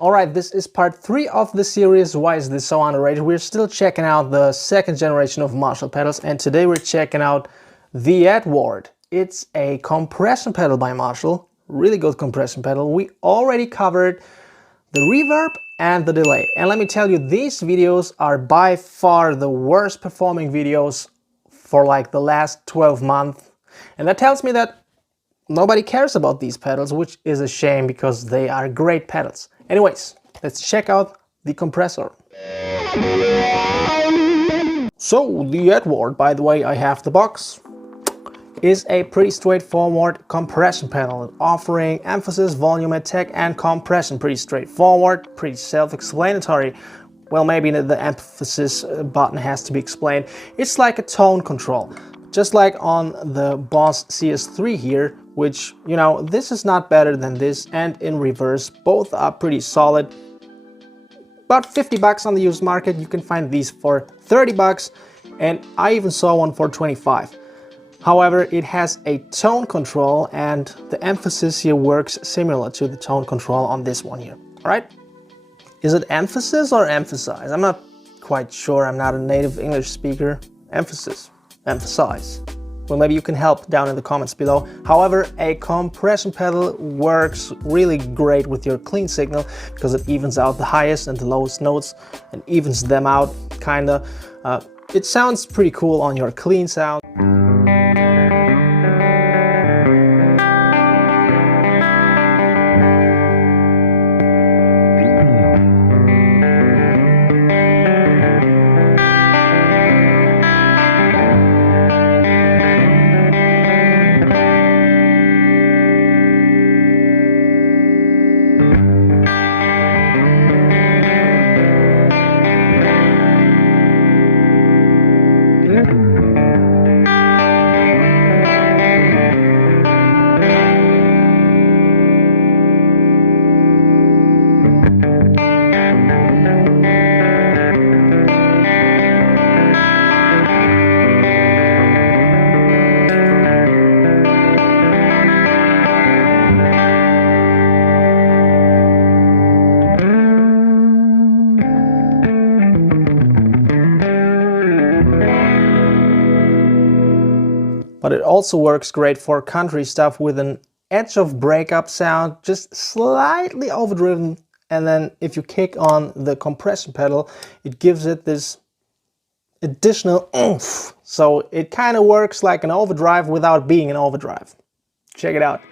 Alright, this is part 3 of the series. Why is this so underrated? We're still checking out the second generation of Marshall pedals, and today we're checking out the Edward. It's a compression pedal by Marshall. Really good compression pedal. We already covered the reverb and the delay. And let me tell you, these videos are by far the worst performing videos for like the last 12 months. And that tells me that nobody cares about these pedals, which is a shame because they are great pedals. Anyways, let's check out the compressor. So the Edward, by the way, I have the box, is a pretty straightforward compression pedal offering emphasis, volume attack and compression. Pretty straightforward, pretty self-explanatory. Well, maybe the emphasis button has to be explained. It's like a tone control, just like on the Boss CS3 here, which, you know, this is not better than this, and in reverse, both are pretty solid. About 50 bucks on the used market. You can find these for 30 bucks, and I even saw one for 25. However, it has a tone control, and the emphasis here works similar to the tone control on this one here. All right? Is it emphasis or emphasize? I'm not quite sure. I'm not a native English speaker. Emphasis. Emphasize. Well, maybe you can help down in the comments below. However, a compression pedal works really great with your clean signal because it evens out the highest and the lowest notes and evens them out, kinda. It sounds pretty cool on your clean sound. But it also works great for country stuff with an edge of breakup sound, just slightly overdriven. And then if you kick on the compression pedal, it gives it this additional oomph. So it kind of works like an overdrive without being an overdrive. Check it out.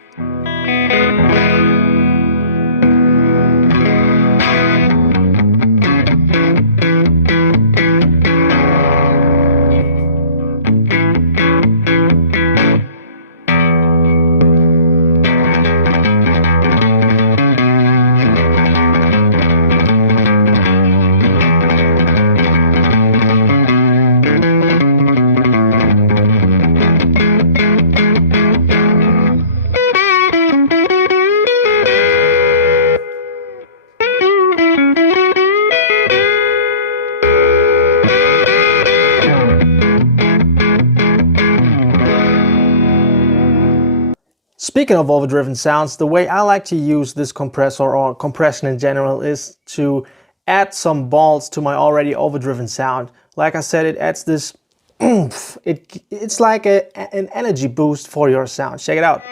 Speaking of overdriven sounds, the way I like to use this compressor or compression in general is to add some balls to my already overdriven sound. Like I said, it adds this oomph. It's like an energy boost for your sound. Check it out.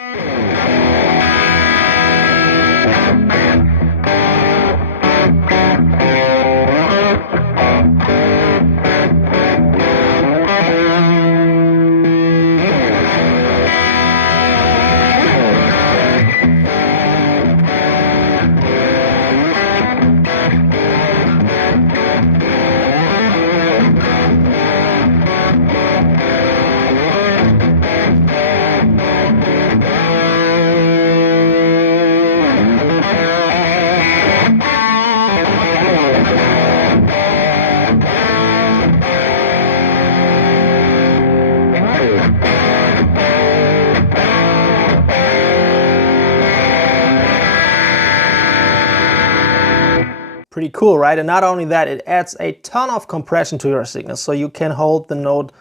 Pretty cool, right? And not only that, it adds a ton of compression to your signal, so you can hold the note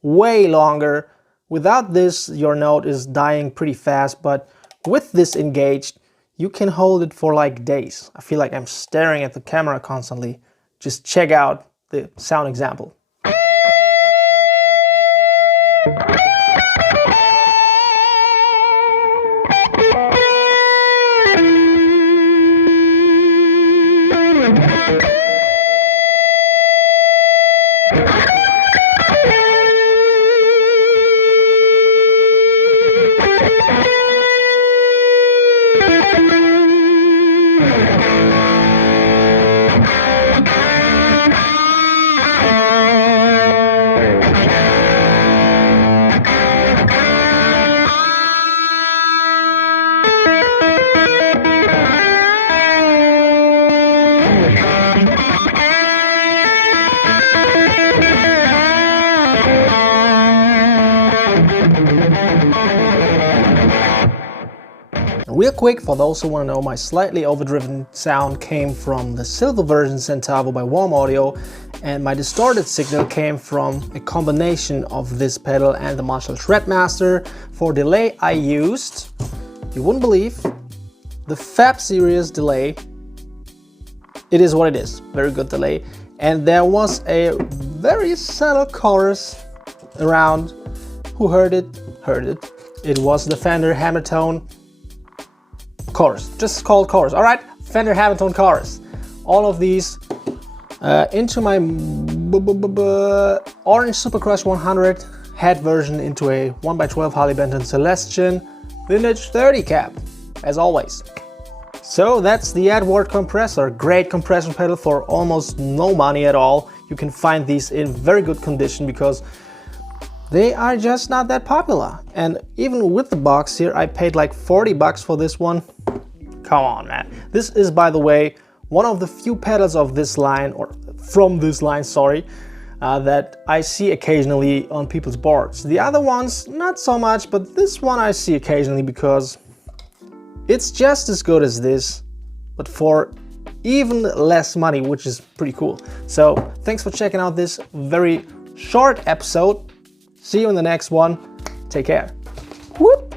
way longer. Without this, your note is dying pretty fast, but with this engaged, you can hold it for like days. I feel like I'm staring at the camera constantly. Just check out the sound example. Real quick, for those who want to know, my slightly overdriven sound came from the silver version Centavo by Warm Audio, and my distorted signal came from a combination of this pedal and the Marshall ShredMaster. For delay I used, you wouldn't believe, the FAB series delay. It is what it is, very good delay. And there was a very subtle chorus around. Who heard it? Heard it. It was the Fender Hammertone chorus, just called chorus. All right, Fender Hammertone chorus. All of these into my orange Supercrush 100 head version into a 1x12 Harley Benton Celestion vintage 30 cap, as always. So that's the Edward compressor. Great compression pedal for almost no money at all. You can find these in very good condition because they are just not that popular. And even with the box here, I paid like 40 bucks for this one. Come on, man. This is, by the way, one of the few pedals of this line, or from this line, sorry, that I see occasionally on people's boards. The other ones, not so much, but this one I see occasionally because it's just as good as this, but for even less money, which is pretty cool. So thanks for checking out this very short episode. See you in the next one. Take care. Whoop.